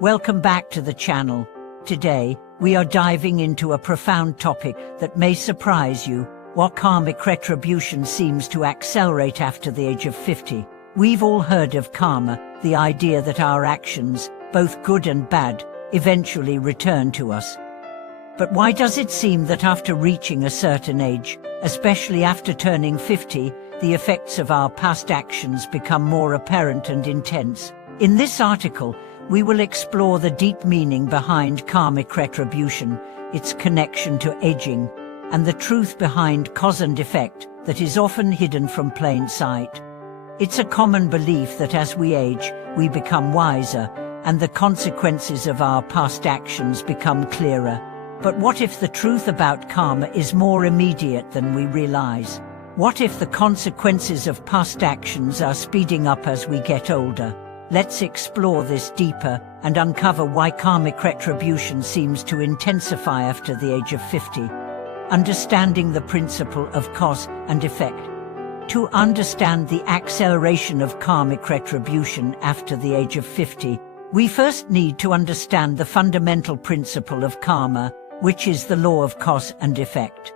Welcome back to the channel. Today, we are diving into a profound topic that may surprise you: what karmic retribution seems to accelerate after the age of 50. We've all heard of karma, the idea that our actions, both good and bad, eventually return to us. But why does it seem that after reaching a certain age, especially after turning 50, the effects of our past actions become more apparent and intense? In this article, we will explore the deep meaning behind karmic retribution, its connection to aging, and the truth behind cause and effect that is often hidden from plain sight. It's a common belief that as we age, we become wiser, and the consequences of our past actions become clearer. But what if the truth about karma is more immediate than we realize? What if the consequences of past actions are speeding up as we get older? Let's explore this deeper and uncover why karmic retribution seems to intensify after the age of 50. Understanding the principle of cause and effect. To understand the acceleration of karmic retribution after the age of 50, we first need to understand the fundamental principle of karma, which is the law of cause and effect.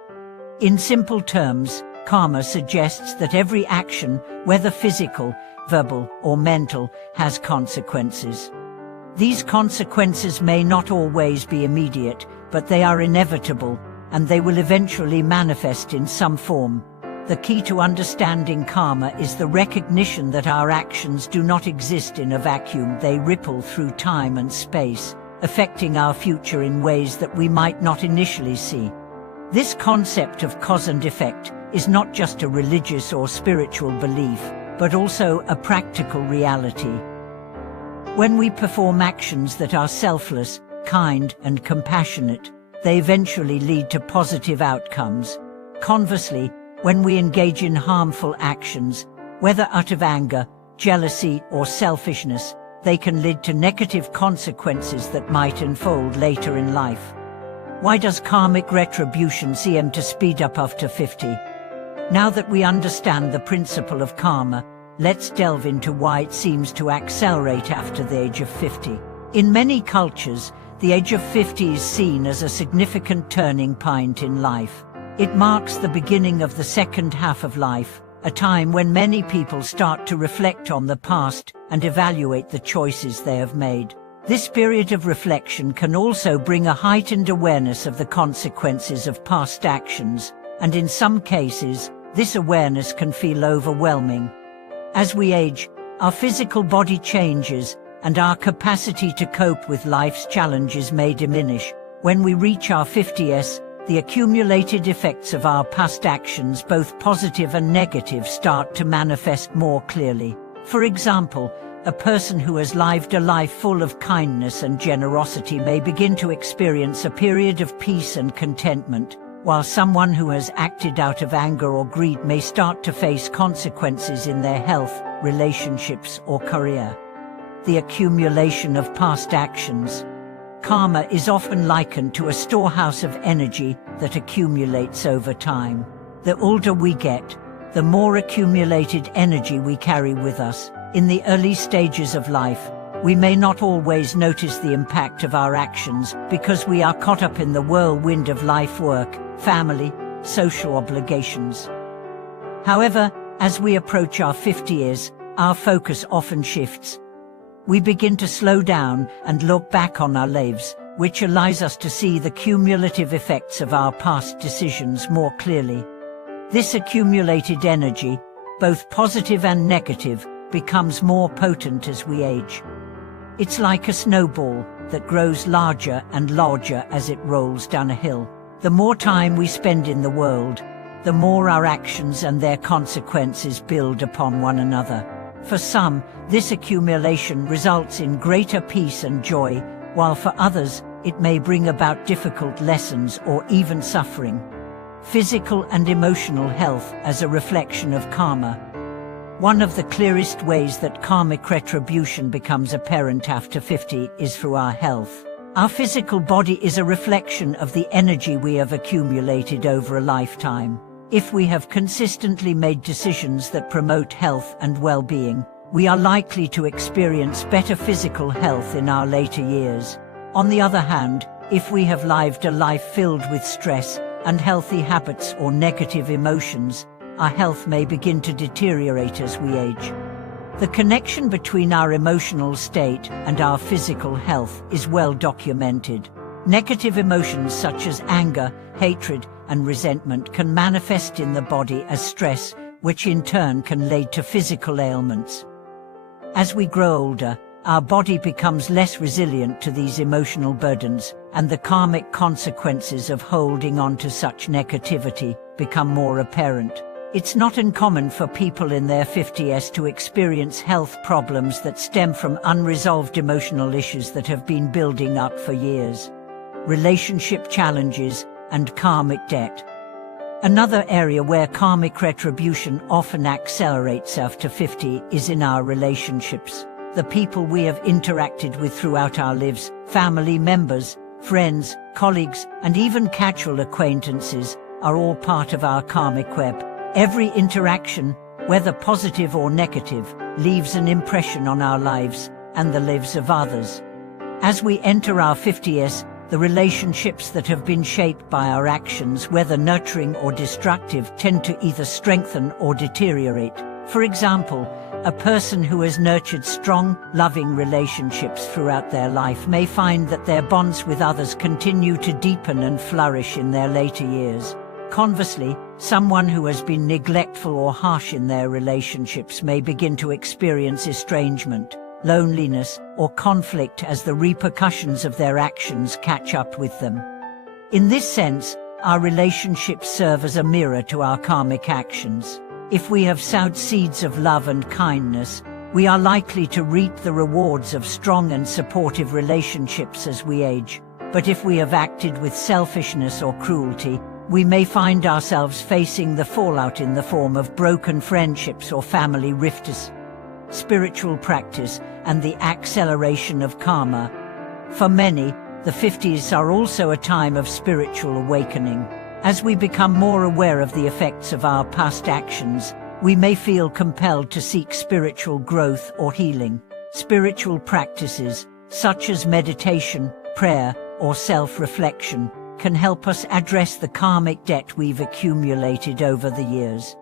In simple terms, karma suggests that every action, whether physical, verbal, or mental, has consequences. These consequences may not always be immediate, but they are inevitable, and they will eventually manifest in some form. The key to understanding karma is the recognition that our actions do not exist in a vacuum. They ripple through time and space, affecting our future in ways that we might not initially see. This concept of cause and effect is not just a religious or spiritual belief, but also a practical reality. When we perform actions that are selfless, kind, and compassionate, they eventually lead to positive outcomes. Conversely, when we engage in harmful actions, whether out of anger, jealousy, or selfishness, they can lead to negative consequences that might unfold later in life. Why does karmic retribution seem to speed up after 50? Now that we understand the principle of karma, let's delve into why it seems to accelerate after the age of 50. In many cultures, the age of 50 is seen as a significant turning point in life. It marks the beginning of the second half of life, a time when many people start to reflect on the past and evaluate the choices they have made. This period of reflection can also bring a heightened awareness of the consequences of past actions, and in some cases, this awareness can feel overwhelming. As we age, our physical body changes, and our capacity to cope with life's challenges may diminish. When we reach our 50s, the accumulated effects of our past actions, both positive and negative, start to manifest more clearly. For example, a person who has lived a life full of kindness and generosity may begin to experience a period of peace and contentment, while someone who has acted out of anger or greed may start to face consequences in their health, relationships, or career. The accumulation of past actions. Karma is often likened to a storehouse of energy that accumulates over time. The older we get, the more accumulated energy we carry with us. In the early stages of life, we may not always notice the impact of our actions because we are caught up in the whirlwind of life, work, family, social obligations. However, as we approach our 50 years, our focus often shifts. We begin to slow down and look back on our lives, which allows us to see the cumulative effects of our past decisions more clearly. This accumulated energy, both positive and negative, becomes more potent as we age. It's like a snowball that grows larger and larger as it rolls down a hill. The more time we spend in the world, the more our actions and their consequences build upon one another. For some, this accumulation results in greater peace and joy, while for others, it may bring about difficult lessons or even suffering. Physical and emotional health as a reflection of karma. One of the clearest ways that karmic retribution becomes apparent after 50 is through our health. Our physical body is a reflection of the energy we have accumulated over a lifetime. If we have consistently made decisions that promote health and well-being, we are likely to experience better physical health in our later years. On the other hand, if we have lived a life filled with stress, unhealthy habits or negative emotions, our health may begin to deteriorate as we age. The connection between our emotional state and our physical health is well documented. Negative emotions such as anger, hatred, and resentment can manifest in the body as stress, which in turn can lead to physical ailments. As we grow older, our body becomes less resilient to these emotional burdens, and the karmic consequences of holding on to such negativity become more apparent. It's not uncommon for people in their 50s to experience health problems that stem from unresolved emotional issues that have been building up for years. Relationship challenges and karmic debt. Another area where karmic retribution often accelerates after 50 is in our relationships. The people we have interacted with throughout our lives, family members, friends, colleagues, and even casual acquaintances, are all part of our karmic web. Every interaction, whether positive or negative, leaves an impression on our lives and the lives of others. As we enter our 50s, the relationships that have been shaped by our actions, whether nurturing or destructive, tend to either strengthen or deteriorate. For example, a person who has nurtured strong, loving relationships throughout their life may find that their bonds with others continue to deepen and flourish in their later years. Conversely, someone who has been neglectful or harsh in their relationships may begin to experience estrangement, loneliness, or conflict as the repercussions of their actions catch up with them. In this sense, our relationships serve as a mirror to our karmic actions. If we have sowed seeds of love and kindness, we are likely to reap the rewards of strong and supportive relationships as we age. But if we have acted with selfishness or cruelty, we may find ourselves facing the fallout in the form of broken friendships or family rifts. Spiritual practice and the acceleration of karma. For many, the 50s are also a time of spiritual awakening. As we become more aware of the effects of our past actions, we may feel compelled to seek spiritual growth or healing. Spiritual practices, such as meditation, prayer, or self-reflection, can help us address the karmic debt we've accumulated over the years.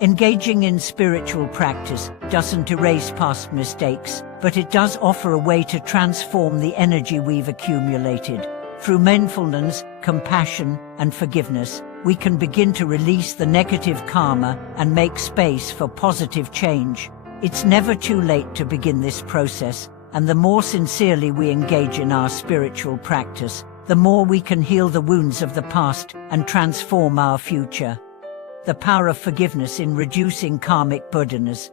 Engaging in spiritual practice doesn't erase past mistakes, but it does offer a way to transform the energy we've accumulated. Through mindfulness, compassion, and forgiveness, we can begin to release the negative karma and make space for positive change. It's never too late to begin this process, and the more sincerely we engage in our spiritual practice, the more we can heal the wounds of the past and transform our future. The power of forgiveness in reducing karmic burdens.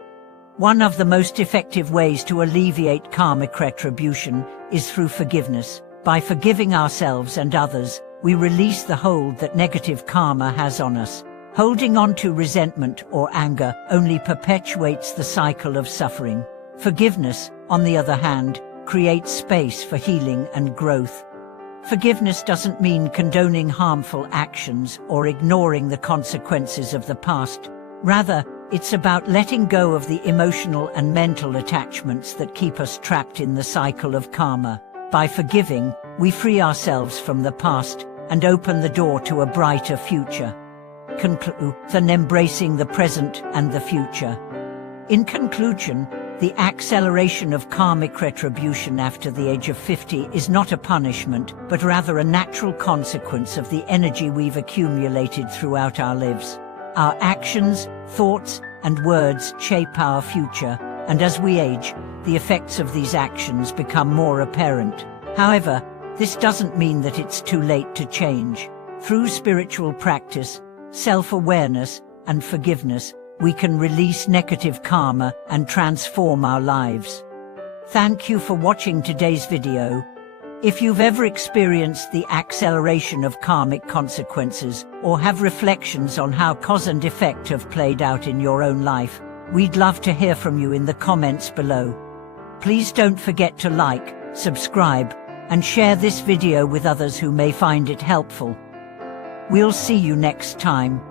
One of the most effective ways to alleviate karmic retribution is through forgiveness. By forgiving ourselves and others, we release the hold that negative karma has on us. Holding on to resentment or anger only perpetuates the cycle of suffering. Forgiveness, on the other hand, creates space for healing and growth. Forgiveness doesn't mean condoning harmful actions or ignoring the consequences of the past. Rather, it's about letting go of the emotional and mental attachments that keep us trapped in the cycle of karma. By forgiving, we free ourselves from the past and open the door to a brighter future. Then embracing the present and the future. In conclusion, the acceleration of karmic retribution after the age of 50 is not a punishment, but rather a natural consequence of the energy we've accumulated throughout our lives. Our actions, thoughts, and words shape our future, and as we age, the effects of these actions become more apparent. However, this doesn't mean that it's too late to change. Through spiritual practice, self-awareness, and forgiveness, we can release negative karma and transform our lives. Thank you for watching today's video. If you've ever experienced the acceleration of karmic consequences, or have reflections on how cause and effect have played out in your own life, we'd love to hear from you in the comments below. Please don't forget to like, subscribe, and share this video with others who may find it helpful. We'll see you next time.